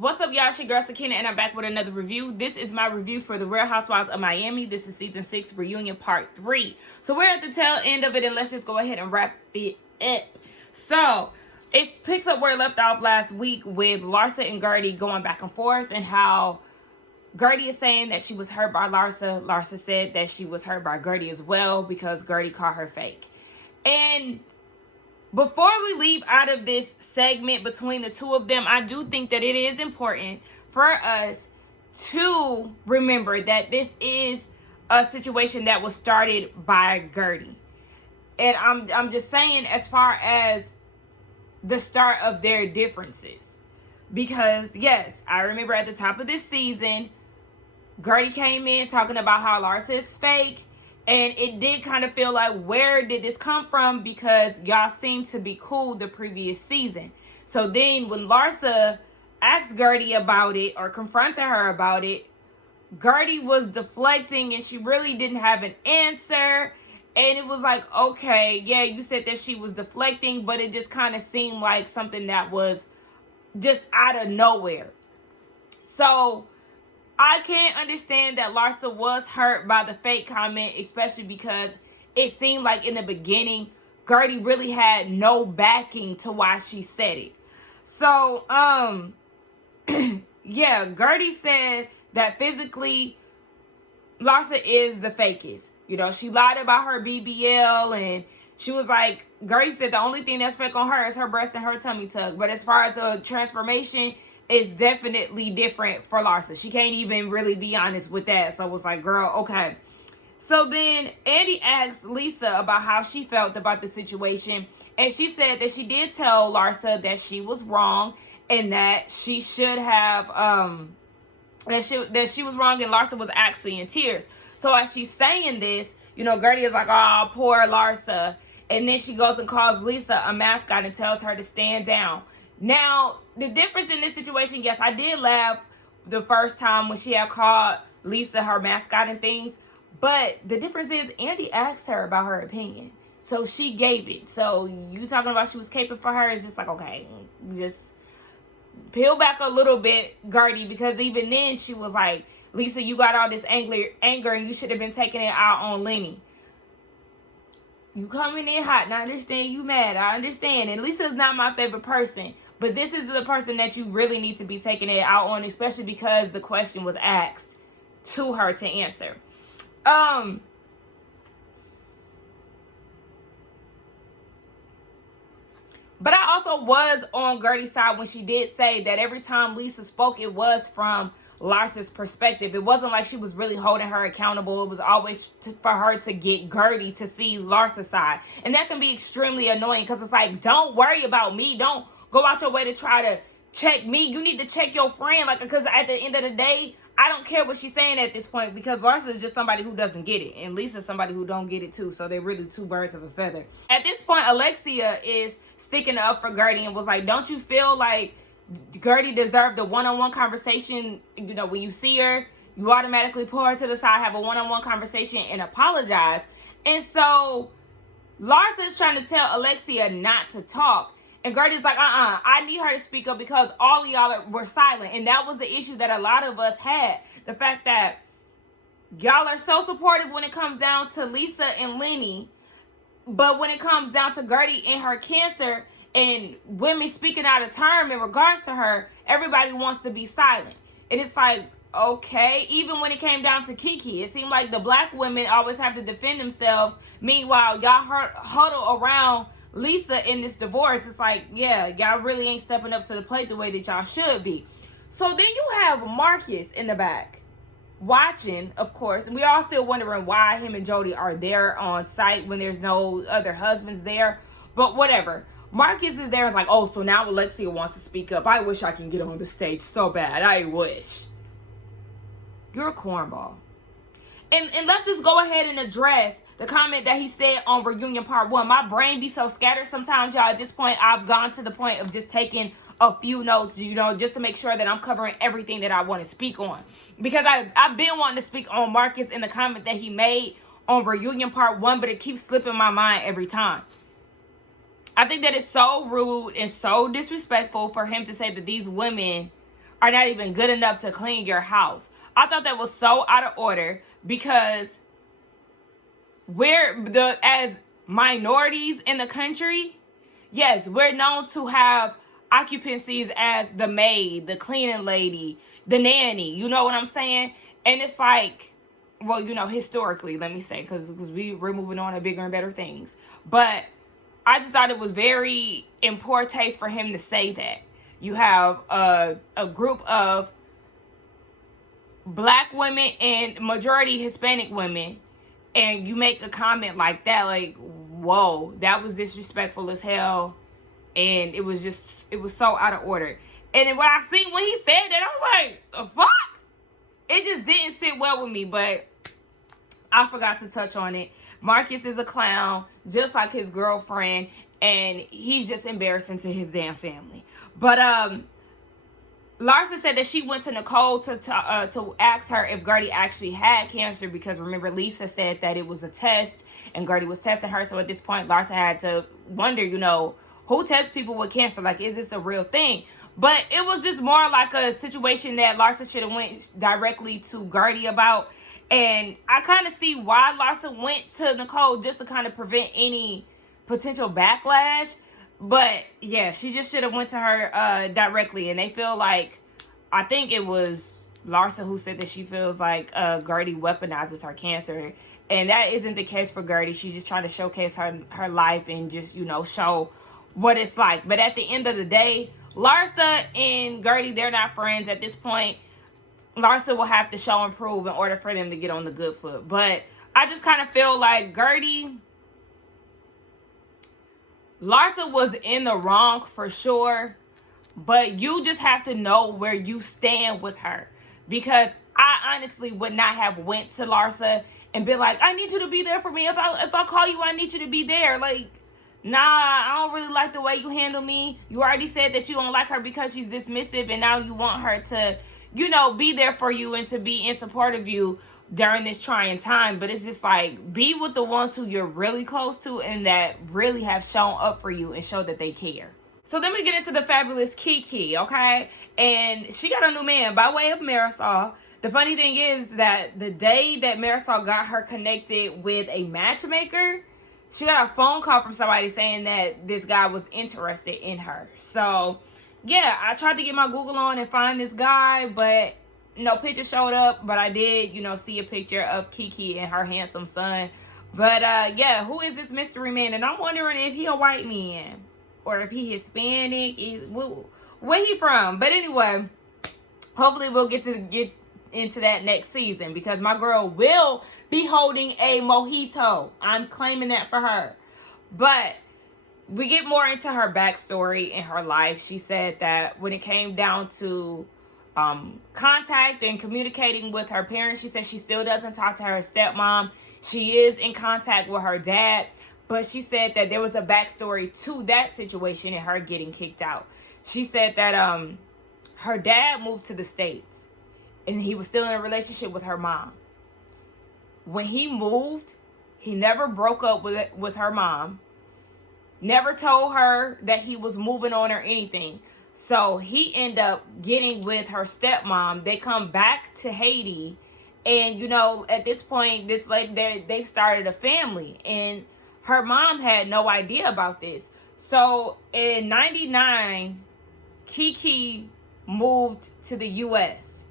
What's up, y'all? It's your girl Sakina, and I'm back with another review. This is my review for the Real Housewives of Miami. This is season 6 reunion part 3. So we're at the tail end of it, and let's just go ahead and wrap it up. So it picks up where it left off last week with Larsa and Gertie going back and forth, and how Gertie is saying that she was hurt by Larsa. Larsa said that she was hurt by Gertie as well because Gertie called her fake. And before we leave out of this segment between the two of them, I do think that it is important for us to remember that this is a situation that was started by Gertie. And I'm just saying, as far as the start of their differences. Because, yes, I remember at the top of this season, Gertie came in talking about how Larsa is fake. And it did kind of feel like, where did this come from? Because y'all seemed to be cool the previous season. So then when Larsa asked Gertie about it or confronted her about it, Gertie was deflecting and she really didn't have an answer. And it was like, okay, yeah, you said that she was deflecting, but it just kind of seemed like something that was just out of nowhere. So I can't understand that Larsa was hurt by the fake comment, especially because it seemed like in the beginning, Gertie really had no backing to why she said it. So, yeah, Gertie said that physically, Larsa is the fakest. You know, she lied about her BBL, and she was like, Gertie said the only thing that's fake on her is her breast and her tummy tuck. But as far as a transformation, it's definitely different for Larsa. She can't even really be honest with that. So I was like, girl, okay. So then Andy asked Lisa about how she felt about the situation. And she said that she did tell Larsa that she was wrong and that she should have, that she was wrong, and Larsa was actually in tears. So as she's saying this, you know, Gertie is like, oh, poor Larsa. And then she goes and calls Lisa a mascot and tells her to stand down. Now, the difference in this situation, yes, I did laugh the first time when she had called Lisa her mascot and things. But the difference is Andy asked her about her opinion. So she gave it. So you talking about she was caping for her is just like, okay, just peel back a little bit, Gertie. Because even then she was like, Lisa, you got all this anger and you should have been taking it out on Lenny. You coming in hot, and I understand you mad. I understand. And Lisa's not my favorite person. But this is the person that you really need to be taking it out on, especially because the question was asked to her to answer. But I also was on Gertie's side when she did say that every time Lisa spoke, it was from Larsa's perspective. It wasn't like she was really holding her accountable. It was always for her to get Gertie to see Larsa's side. And that can be extremely annoying because it's like, don't worry about me. Don't go out your way to try to check me. You need to check your friend. Like, because at the end of the day, I don't care what she's saying at this point, because Larsa is just somebody who doesn't get it. And Lisa's somebody who don't get it too. So they're really two birds of a feather. At this point, Alexia is sticking up for Gertie and was like, don't you feel like Gertie deserved a one-on-one conversation? You know, when you see her, you automatically pull her to the side, have a one-on-one conversation, and apologize. And so Larsa is trying to tell Alexia not to talk. And Gertie's like, I need her to speak up because all of y'all were silent. And that was the issue that a lot of us had. The fact that y'all are so supportive when it comes down to Lisa and Lenny. But when it comes down to Gertie and her cancer and women speaking out of term in regards to her, everybody wants to be silent. And it's like, okay, even when it came down to Kiki, it seemed like the black women always have to defend themselves. Meanwhile, y'all huddle around Lisa in this divorce. It's like, yeah, y'all really ain't stepping up to the plate the way that y'all should be. So then you have Marcus in the back watching, of course, and we all still wondering why him and Jody are there on site when there's no other husbands there. But whatever. Marcus is there. It's like, oh, so now Alexia wants to speak up. I wish I can get on the stage so bad. I wish. You're a cornball. And let's just go ahead and address the comment that he said on Reunion Part 1. My brain be so scattered sometimes, y'all. At this point, I've gone to the point of just taking a few notes, you know, just to make sure that I'm covering everything that I want to speak on. Because I've been wanting to speak on Marcus in the comment that he made on Reunion Part 1, but it keeps slipping my mind every time. I think that it's so rude and so disrespectful for him to say that these women are not even good enough to clean your house. I thought that was so out of order, because as minorities in the country, yes, we're known to have occupancies as the maid, the cleaning lady, the nanny. You know what I'm saying? And it's like, well, historically, let me say, because we're moving on to bigger and better things. But I just thought it was very in poor taste for him to say that. You have a group of black women and majority Hispanic women, and you make a comment like that, like, whoa, that was disrespectful as hell. And it was so out of order. And then when he said that, I was like, the fuck? It just didn't sit well with me, but I forgot to touch on it. Marcus is a clown, just like his girlfriend, and he's just embarrassing to his damn family. But Larsa said that she went to Nicole to ask her if Gertie actually had cancer, because remember, Lisa said that it was a test and Gertie was testing her. So at this point, Larsa had to wonder, who tests people with cancer? Like, is this a real thing? But it was just more like a situation that Larsa should have went directly to Gertie about. And I kind of see why Larsa went to Nicole, just to kind of prevent any potential backlash. But yeah, she just should have went to her directly. And they feel like, I think it was Larsa who said that she feels like Gertie weaponizes her cancer. And that isn't the case for Gertie. She's just trying to showcase her life and just, show what it's like. But at the end of the day, Larsa and Gertie, they're not friends at this point. Larsa will have to show and prove in order for them to get on the good foot. But I just kind of feel like Larsa was in the wrong for sure. But you just have to know where you stand with her. Because I honestly would not have went to Larsa and been like, I need you to be there for me. If I call you, I need you to be there. Like, nah, I don't really like the way you handle me. You already said that you don't like her because she's dismissive, and now you want her to, be there for you and to be in support of you during this trying time. But it's just like, be with the ones who you're really close to and that really have shown up for you and show that they care. So then we get into the fabulous Kiki, okay? And she got a new man by way of Marisol. The funny thing is that the day that Marisol got her connected with a matchmaker, she got a phone call from somebody saying that this guy was interested in her. So, yeah, I tried to get my Google on and find this guy, but no picture showed up. But I did, see a picture of Kiki and her handsome son. But, yeah, who is this mystery man? And I'm wondering if he a white man or if he Hispanic. Where he from? But anyway, hopefully we'll get into that next season, because my girl will be holding a mojito. I'm claiming that for her. But we get more into her backstory in her life. She said that when it came down to contact and communicating with her parents, she said she still doesn't talk to her stepmom. She is in contact with her dad, but she said that there was a backstory to that situation and her getting kicked out. She said that her dad moved to the States and he was still in a relationship with her mom. When he moved, he never broke up with her mom. Never told her that he was moving on or anything. So he ended up getting with her stepmom. They come back to Haiti. And, at this point, they've started a family. And her mom had no idea about this. So in 99, Kiki moved to the U.S.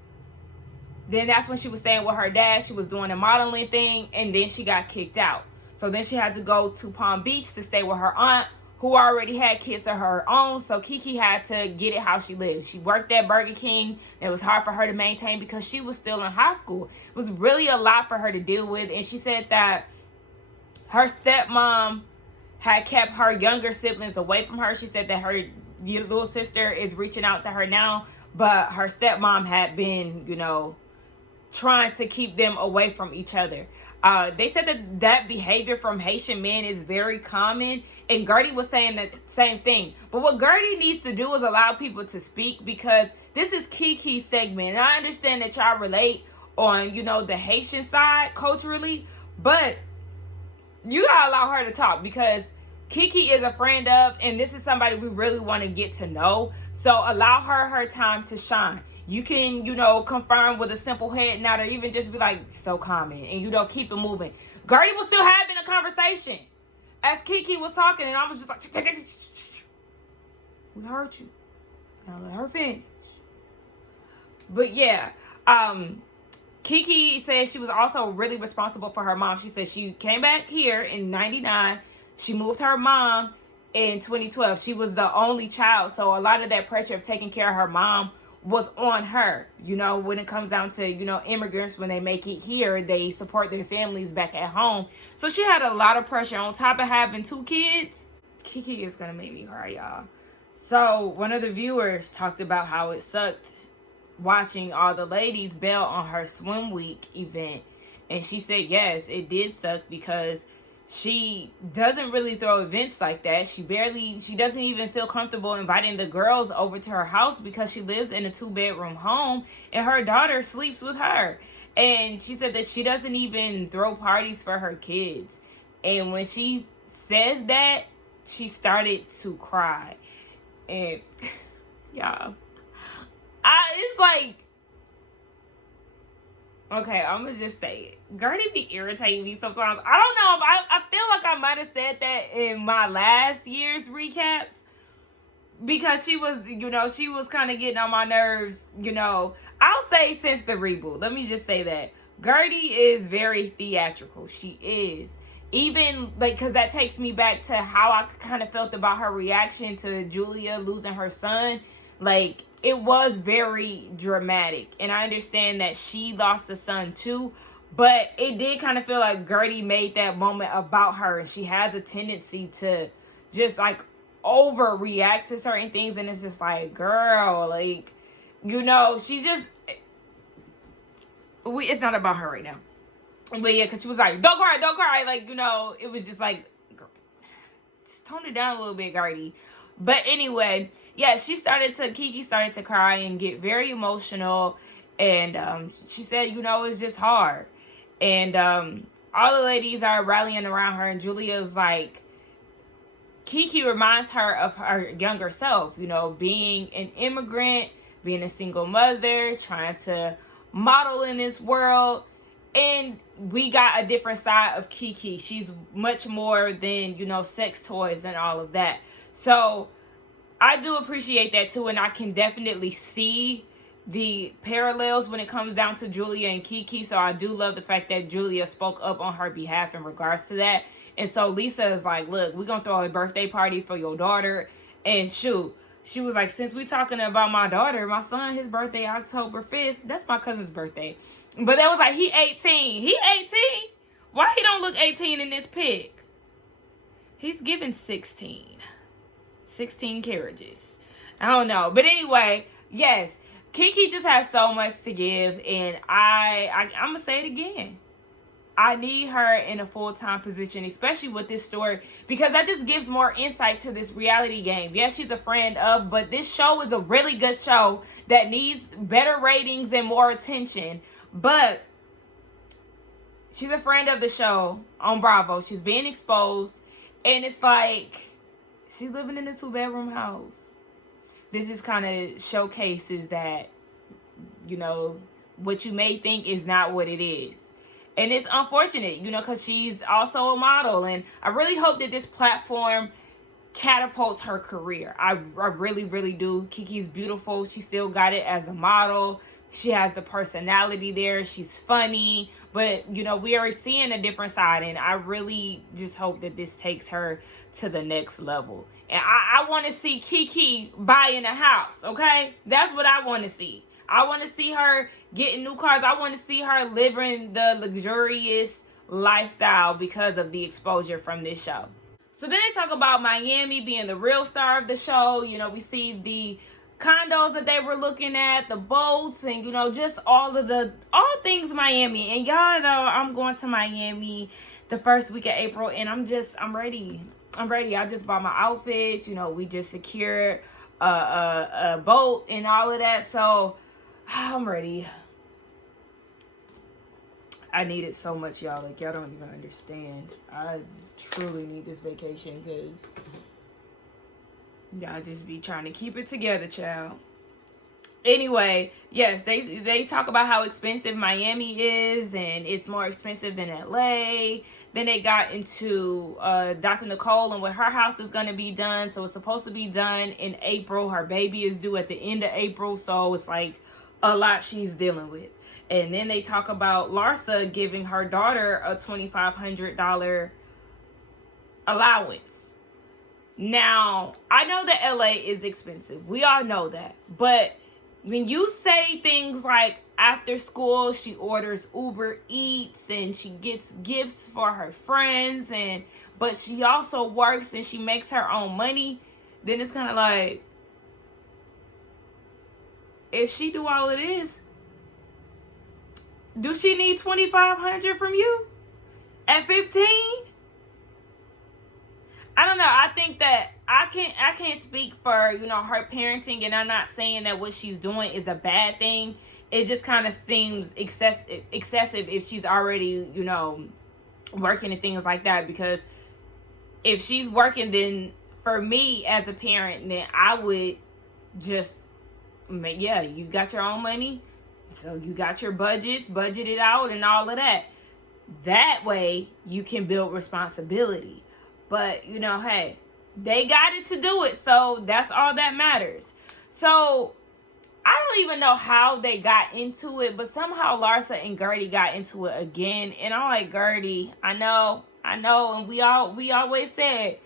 Then that's when she was staying with her dad. She was doing a modeling thing, and then she got kicked out. So then she had to go to Palm Beach to stay with her aunt, who already had kids of her own. So Kiki had to get it how she lived. She worked at Burger King. It was hard for her to maintain because she was still in high school. It was really a lot for her to deal with. And she said that her stepmom had kept her younger siblings away from her. She said that her little sister is reaching out to her now, but her stepmom had been, trying to keep them away from each other. They said that behavior from Haitian men is very common, and Gertie was saying that same thing. But what Gertie needs to do is allow people to speak, because this is Kiki's segment. And I understand that y'all relate on, the Haitian side culturally, but you gotta allow her to talk, because Kiki is a friend of, and this is somebody we really want to get to know. So allow her time to shine. You can, you know, confirm with a simple head nod, or even just be like, so common, and, you know, keep it moving. Gertie was still having a conversation as Kiki was talking, and I was just like, we heard you. Now let her finish. But yeah, Kiki said she was also really responsible for her mom. She said she came back here in 99. She moved her mom in 2012. She was the only child, so a lot of that pressure of taking care of her mom was on her. You know, when it comes down to, you know, immigrants, when they make it here, they support their families back at home. So she had a lot of pressure on top of having 2 kids. Kiki is gonna make me cry, y'all. So one of the viewers talked about how it sucked watching all the ladies bail on her swim week event, and she said yes, it did suck because she doesn't really throw events like that. She doesn't even feel comfortable inviting the girls over to her house because she lives in a 2-bedroom home and her daughter sleeps with her. And she said that she doesn't even throw parties for her kids. And when she says that, she started to cry. And y'all, it's like, okay, I'm gonna just say it. Gertie be irritating me sometimes. I don't know. I feel like I might have said that in my last year's recaps, because she was, you know, she was kind of getting on my nerves, you know. I'll say since the reboot. Let me just say that. Gertie is very theatrical. She is. Even, like, because that takes me back to how I kind of felt about her reaction to Julia losing her son. Like, it was very dramatic. And I understand that she lost a son too. But it did kind of feel like Gertie made that moment about her. And she has a tendency to just, like, overreact to certain things. And it's just like, girl, like, you know, she just... it's not about her right now. But yeah, because she was like, don't cry. Like, you know, it was just like, just tone it down a little bit, Gertie. But anyway, yeah, Kiki started to cry and get very emotional. And she said, you know, it's just hard. And all the ladies are rallying around her. And Julia's like, Kiki reminds her of her younger self, you know, being an immigrant, being a single mother, trying to model in this world. And we got a different side of Kiki. She's much more than, you know, sex toys and all of that. So I do appreciate that too. And I can definitely see the parallels when it comes down to Julia and Kiki. So I do love the fact that Julia spoke up on her behalf in regards to that. And so Lisa is like, look, we're going to throw a birthday party for your daughter. And shoot, she was like, since we talking about my daughter, my son, his birthday, October 5th. That's my cousin's birthday. But that was like, he 18. He 18? Why he don't look 18 in this pic? He's given 16. 16 carriages. I don't know. But anyway, yes. Kiki just has so much to give. And I'm going to say it again. I need her in a full-time position, especially with this story, because that just gives more insight to this reality game. Yes, she's a friend of, but this show is a really good show that needs better ratings and more attention. But she's a friend of the show on Bravo. She's being exposed, and it's like she's living in a 2-bedroom house. This just kind of showcases that, you know, what you may think is not what it is. And it's unfortunate, you know, because she's also a model. And I really hope that this platform catapults her career. I really, really do. Kiki's beautiful. She still got it as a model. She has the personality there. She's funny. But, you know, we are seeing a different side. And I really just hope that this takes her to the next level. And I want to see Kiki buying a house, okay? That's what I want to see. I want to see her getting new cars. I want to see her living the luxurious lifestyle because of the exposure from this show. So then they talk about Miami being the real star of the show. You know, we see the condos that they were looking at, the boats, and, you know, just all things Miami. And y'all know I'm going to Miami the first week of April, and I'm ready. I just bought my outfits. You know, we just secured a boat and all of that. So I'm ready. I need it so much, y'all. Like, y'all don't even understand. I truly need this vacation because y'all just be trying to keep it together, child. Anyway, yes, they talk about how expensive Miami is, and it's more expensive than LA. Then they got into Dr. Nicole and what her house is going to be done. So it's supposed to be done in April. Her baby is due at the end of April. So it's like a lot she's dealing with. And then they talk about Larsa giving her daughter a $2,500 allowance. Now, I know that LA is expensive. We all know that. But when you say things like after school she orders Uber Eats and she gets gifts for her friends, but she also works and she makes her own money, then it's kind of like, if she do all of this, do she need $2,500 from you at 15? I don't know. I think that I can't speak for, her parenting, and I'm not saying that what she's doing is a bad thing. It just kind of seems excessive if she's already, working and things like that. Because if she's working, then for me as a parent, then I would just you got your own money. So you got your budgeted out and all of that. That way you can build responsibility. But, hey, they got it to do it. So that's all that matters. So I don't even know how they got into it, but somehow Larsa and Gertie got into it again. And I'm like, Gertie, I know. And we always said,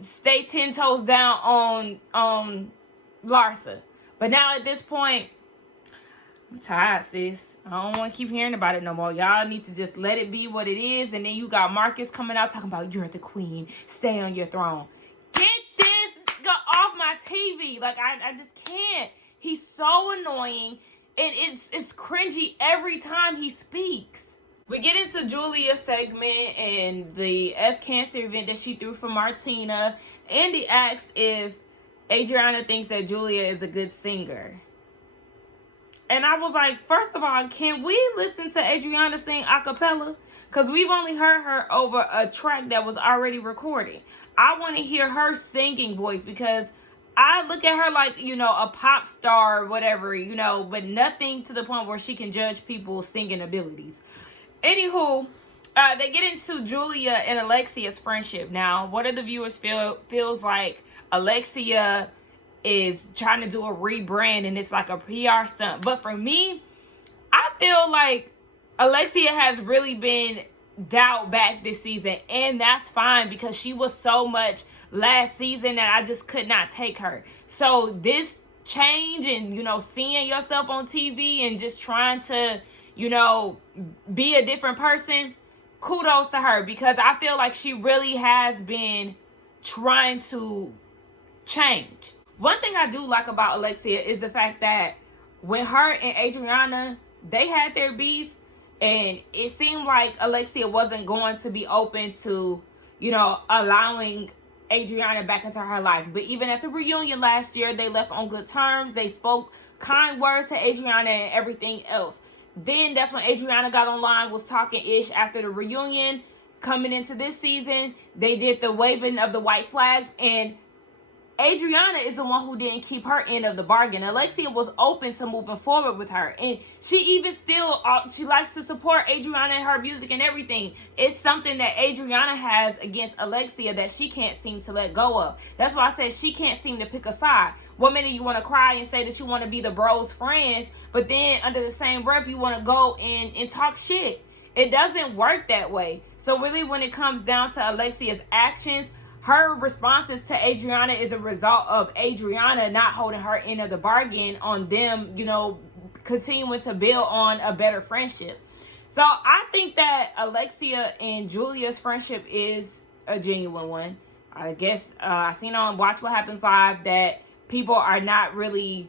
stay 10 toes down on Larsa. But now at this point, I'm tired, sis. I don't want to keep hearing about it no more. Y'all need to just let it be what it is. And then you got Marcus coming out talking about, you're the queen. Stay on your throne. Get this off my TV. Like, I just can't. He's so annoying. And it's cringy every time he speaks. We get into Julia's segment and the F Cancer event that she threw for Martina. Andy asked if Adriana thinks that Julia is a good singer. And I was like, first of all, can we listen to Adriana sing a cappella? Because we've only heard her over a track that was already recorded. I want to hear her singing voice, because I look at her like, a pop star or whatever, but nothing to the point where she can judge people's singing abilities. Anywho, they get into Julia and Alexia's friendship. Now, what do the viewers feels like Alexia is trying to do a rebrand and it's like a PR stunt? But for me, I feel like Alexia has really been dialed back this season, and that's fine because she was so much last season that I just could not take her. So this change and, seeing yourself on TV and just trying to, be a different person, kudos to her, because I feel like she really has been trying to change. One thing I do like about Alexia is the fact that when her and Adriana, they had their beef, and it seemed like Alexia wasn't going to be open to, allowing Adriana back into her life. But even at the reunion last year, they left on good terms. They spoke kind words to Adriana and everything else. Then that's when Adriana got online, was talking ish after the reunion. Coming into this season, they did the waving of the white flags, and Adriana is the one who didn't keep her end of the bargain. Alexia was open to moving forward with her. And she even still, she likes to support Adriana and her music and everything. It's something that Adriana has against Alexia that she can't seem to let go of. That's why I said she can't seem to pick a side. One minute you want to cry and say that you want to be the bros' friends, but then under the same breath you want to go and talk shit. It doesn't work that way. So really, when it comes down to Alexia's actions, her responses to Adriana is a result of Adriana not holding her end of the bargain on them, continuing to build on a better friendship. So I think that Alexia and Julia's friendship is a genuine one. I guess I seen on Watch What Happens Live that people are not really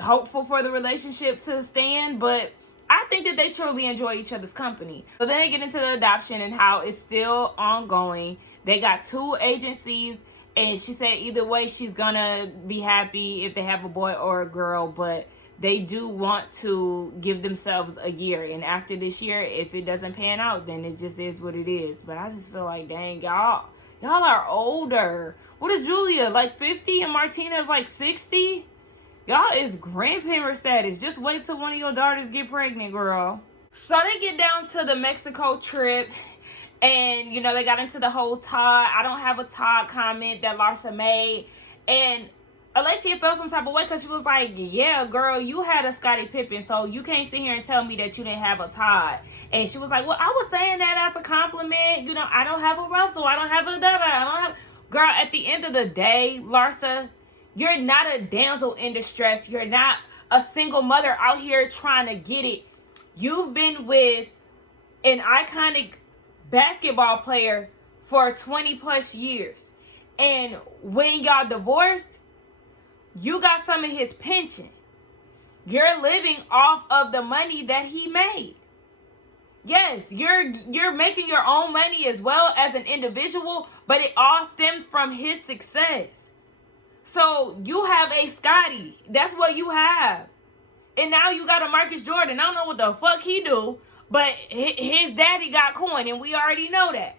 hopeful for the relationship to stand, but I think that they truly enjoy each other's company. So then they get into the adoption and how it's still ongoing. They got 2 agencies, and she said either way she's gonna be happy if they have a boy or a girl, but they do want to give themselves a year. And after this year, if it doesn't pan out, then it just is what it is. But I just feel like, dang, y'all are older. What is Julia, like 50, and Martina is like 60? Y'all is grandparent status. Just wait till one of your daughters get pregnant, girl. So they get down to the Mexico trip. And, you know, they got into the whole Todd, I don't have a Todd comment that Larsa made. And Alexia felt some type of way because she was like, yeah, girl, you had a Scottie Pippen, so you can't sit here and tell me that you didn't have a Todd. And she was like, well, I was saying that as a compliment. You know, I don't have a Russell. I don't have a da-da. I don't have... Girl, at the end of the day, Larsa, you're not a damsel in distress. You're not a single mother out here trying to get it. You've been with an iconic basketball player for 20 plus years. And when y'all divorced, you got some of his pension. You're living off of the money that he made. Yes, you're making your own money as well as an individual, but it all stems from his success. So you have a Scottie. That's what you have. And now you got a Marcus Jordan. I don't know what the fuck he do, but his daddy got coin, and we already know that.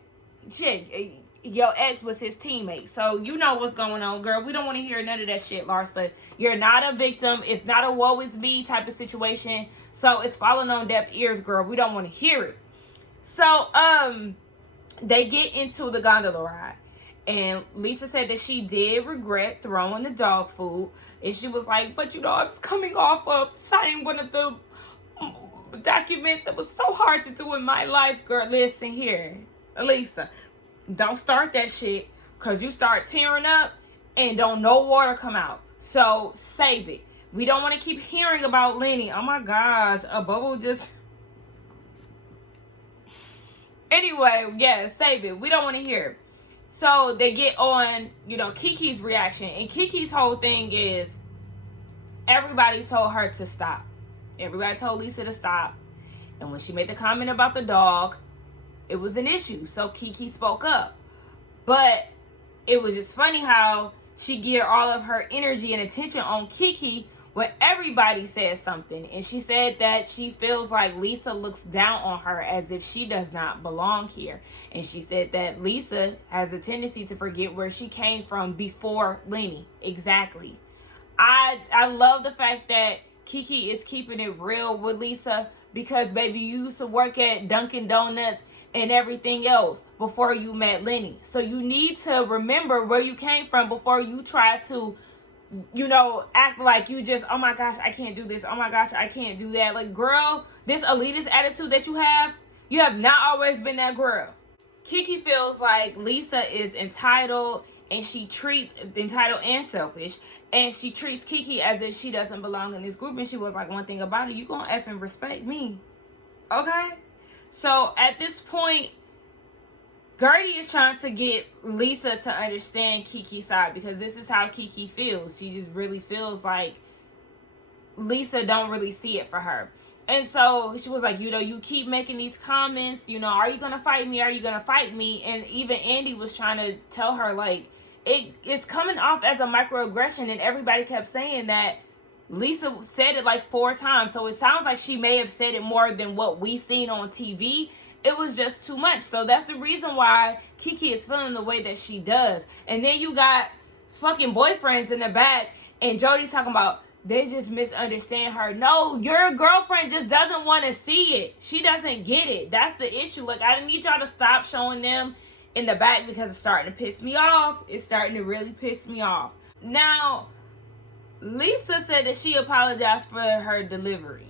Shit, your ex was his teammate. So you know what's going on, girl. We don't want to hear none of that shit, Larsa. You're not a victim. It's not a woe is me type of situation. So it's falling on deaf ears, girl. We don't want to hear it. So, they get into the gondola ride. And Lisa said that she did regret throwing the dog food. And she was like, but you know, I was coming off of signing one of the documents that was so hard to do in my life. Girl, listen here, Lisa, don't start that shit, because you start tearing up and don't no water come out. So save it. We don't want to keep hearing about Lenny. Oh my gosh, a bubble just... Anyway, yeah, save it. We don't want to hear it. So they get on, you know, Kiki's reaction. And Kiki's whole thing is everybody told her to stop. Everybody told Lisa to stop. And when she made the comment about the dog, it was an issue. So Kiki spoke up. But it was just funny how she geared all of her energy and attention on Kiki when everybody said something. And she said that she feels like Lisa looks down on her as if she does not belong here. And she said that Lisa has a tendency to forget where she came from before Lenny. Exactly. I love the fact that Kiki is keeping it real with Lisa, because baby, you used to work at Dunkin' Donuts and everything else before you met Lenny. So you need to remember where you came from before you try to, you know, act like you just, oh my gosh, I can't do this. Oh my gosh, I can't do that. Like, girl, this elitist attitude that you have not always been that girl. Kiki feels like Lisa is entitled, and she treats, entitled and selfish, and she treats Kiki as if she doesn't belong in this group. And she was like, one thing about it, you gonna effing respect me. Okay? So at this point, Gertie is trying to get Lisa to understand Kiki's side, because this is how Kiki feels. She just really feels like Lisa don't really see it for her. And so she was like, you know, you keep making these comments, you know, are you going to fight me? Are you going to fight me? And even Andy was trying to tell her, like, it's coming off as a microaggression. And everybody kept saying that Lisa said it like 4 times. So it sounds like she may have said it more than what we seen on TV. It was just too much. So that's the reason why Kiki is feeling the way that she does. And then you got fucking boyfriends in the back, and Jody's talking about, they just misunderstand her. No, your girlfriend just doesn't want to see it. She doesn't get it. That's the issue. Like, I need y'all to stop showing them in the back, because it's starting to piss me off. It's starting to really piss me off. Now, Lisa said that she apologized for her delivery.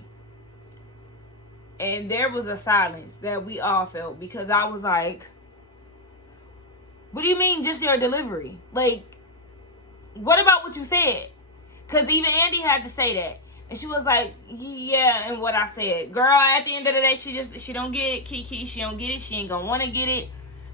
And there was a silence that we all felt, because I was like, what do you mean just your delivery? Like, what about what you said? Because even Andy had to say that. And she was like, yeah, and what I said. Girl, at the end of the day, she don't get it. Kiki, she don't get it. She ain't gonna want to get it.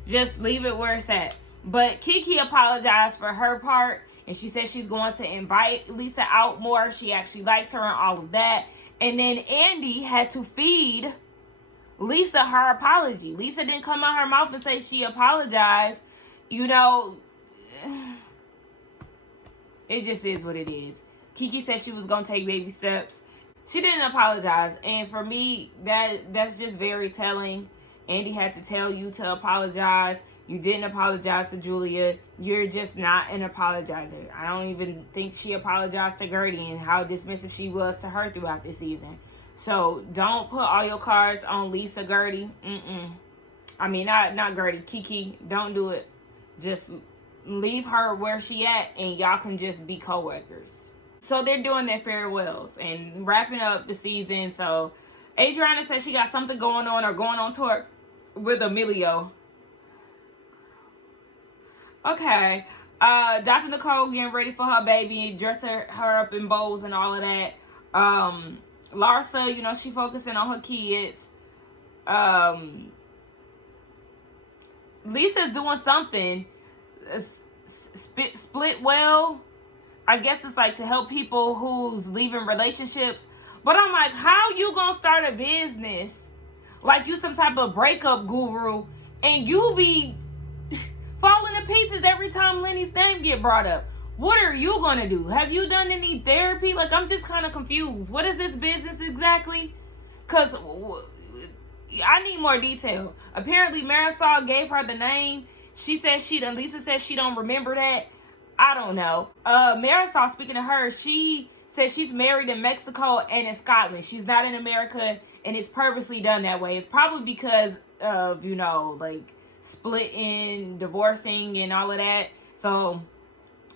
Just leave it where it's at. But Kiki apologized for her part. And she said she's going to invite Lisa out more. She actually likes her and all of that. And then Andy had to feed Lisa her apology. Lisa didn't come out her mouth and say she apologized. You know, it just is what it is. Kiki said she was going to take baby steps. She didn't apologize. And for me, that's just very telling. Andy had to tell you to apologize. You didn't apologize to Julia. You're just not an apologizer. I don't even think she apologized to Gertie and how dismissive she was to her throughout this season. So don't put all your cards on Lisa, Gertie. I mean, not Gertie, Kiki. Don't do it. Just leave her where she at, and y'all can just be co-workers. So they're doing their farewells and wrapping up the season. So Adriana says she got something going on or going on tour with Emilio. Okay. Dr. Nicole getting ready for her baby, dressing her up in bows and all of that. Larsa, you know, she focusing on her kids. Lisa's doing something. Split well. I guess it's like to help people who's leaving relationships. But I'm like, how you gonna start a business like you some type of breakup guru and you be falling to pieces every time Lenny's name get brought up? What are you gonna do? Have you done any therapy? Like, I'm just kind of confused. What is this business exactly? Because I need more detail. Apparently Marisol gave her the name. She said Lisa said she don't remember that. I don't know. Marisol, speaking to her, she says she's married in Mexico and in Scotland. She's not in America, and it's purposely done that way. It's probably because of, you know, like splitting, divorcing, and all of that. So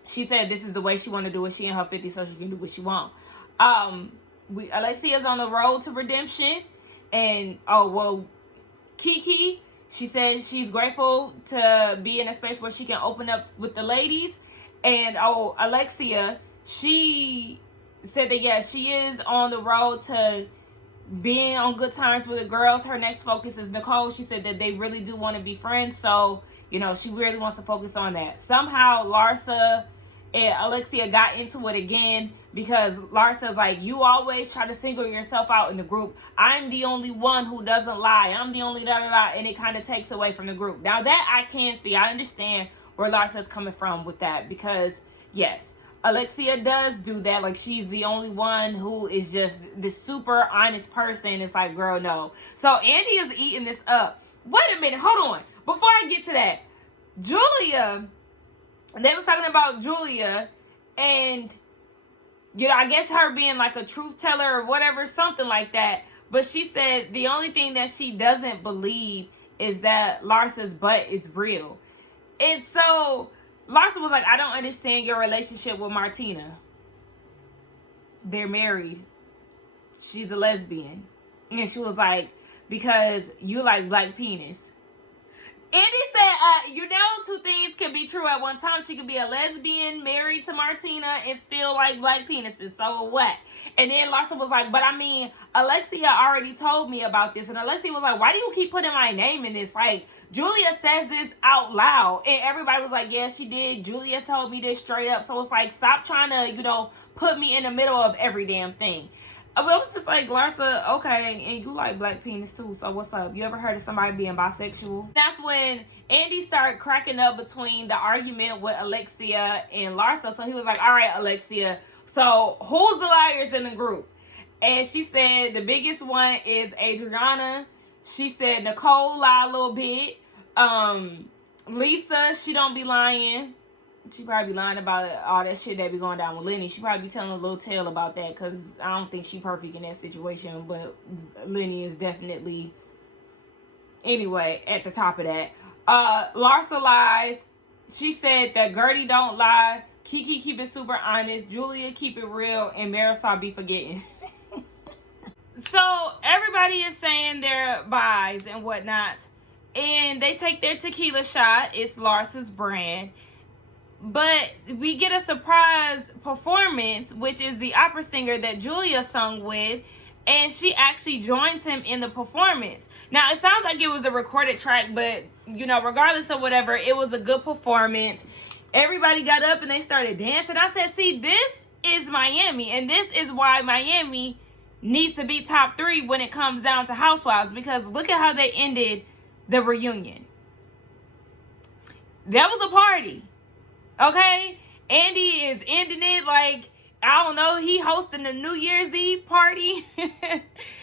she said this is the way she want to do it. She in her 50s, so she can do what she want. Alexia's on the road to redemption. And, Kiki, she said she's grateful to be in a space where she can open up with the ladies. And, Alexia, she said that, yeah, she is on the road to being on good terms with the girls. Her next focus is Nicole. She said that they really do want to be friends. So, you know, she really wants to focus on that. Somehow, Larsa and Alexia got into it again because Larsa's like, you always try to single yourself out in the group. I'm the only one who doesn't lie. I'm the only da-da-da. And it kind of takes away from the group. Now, that I can see. I understand where Larsa's coming from with that because, yes, Alexia does do that. Like, she's the only one who is just this super honest person. It's like, girl, no. So Andy is eating this up. Wait a minute. Hold on. Before I get to that, Julia, they was talking about Julia and, you know, I guess her being like a truth teller or whatever, something like that. But she said the only thing that she doesn't believe is that Larsa's butt is real. And so Larsa was like, I don't understand your relationship with Martina. They're married. She's a lesbian. And she was like, because you like black penis. Andy said, you know, two things can be true at one time. She could be a lesbian married to Martina and still like black penises. So what? And then Larsa was like, but I mean, Alexia already told me about this. And Alexia was like, why do you keep putting my name in this? Like, Julia says this out loud. And everybody was like, yeah, she did. Julia told me this straight up. So it's like, stop trying to, you know, put me in the middle of every damn thing. I was just like, Larsa, okay, and you like black penis too, so what's up? You ever heard of somebody being bisexual? That's when Andy started cracking up between the argument with Alexia and Larsa. So he was like, all right, Alexia, so who's the liars in the group? And she said the biggest one is Adriana. She said Nicole lied a little bit. Lisa, she don't be lying. She probably be lying about all that shit that be going down with Lenny. She probably be telling a little tale about that because I don't think she perfect in that situation. But Lenny is definitely, anyway, at the top of that. Larsa lies. She said that Gertie don't lie. Kiki keep it super honest. Julia keep it real. And Marisol be forgetting. So everybody is saying their buys and whatnot. And they take their tequila shot. It's Larsa's brand. But we get a surprise performance, which is the opera singer that Julia sung with, and she actually joins him in the performance. Now, it sounds like it was a recorded track, but, you know, regardless of whatever, it was a good performance. Everybody got up and they started dancing. I said, see, this is Miami, and this is why Miami needs to be top 3 when it comes down to Housewives, because look at how they ended the reunion. That was a party. Okay, Andy is ending it like, I don't know, he hosting the New Year's Eve party. It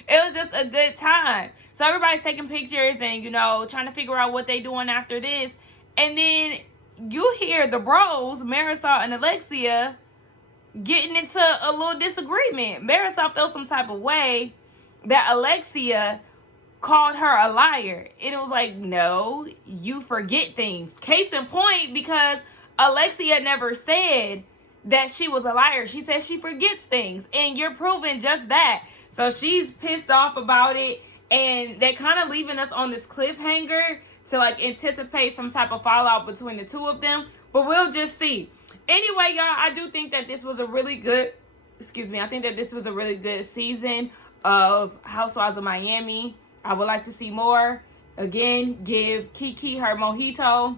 was just a good time. So everybody's taking pictures and, you know, trying to figure out what they doing after this. And then you hear the bros, Marisol and Alexia, getting into a little disagreement. Marisol felt some type of way that Alexia called her a liar. And it was like, no, you forget things. Case in point, because Alexia never said that she was a liar. She said she forgets things. And you're proving just that. So she's pissed off about it. And they're kind of leaving us on this cliffhanger to like anticipate some type of fallout between the two of them. But we'll just see. Anyway, y'all, I do think that this was a really good, I think that this was a really good season of Housewives of Miami. I would like to see more. Again, give Kiki her mojito.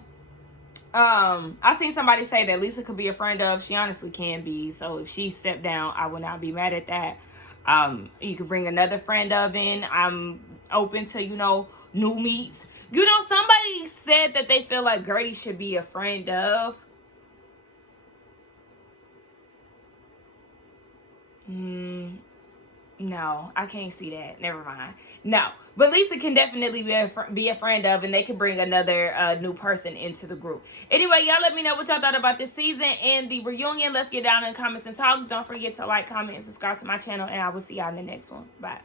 I seen somebody say that Lisa could be a friend of. She honestly can be. So if she stepped down, I would not be mad at that. You could bring another friend of in. I'm open to, new meats. Somebody said that they feel like Gertie should be a friend of. No, I can't see that. Never mind. No, but Lisa can definitely be a friend of, and they can bring another new person into the group. Anyway, y'all let me know what y'all thought about this season and the reunion. Let's get down in the comments and talk. Don't forget to like, comment, and subscribe to my channel, and I will see y'all in the next one. Bye.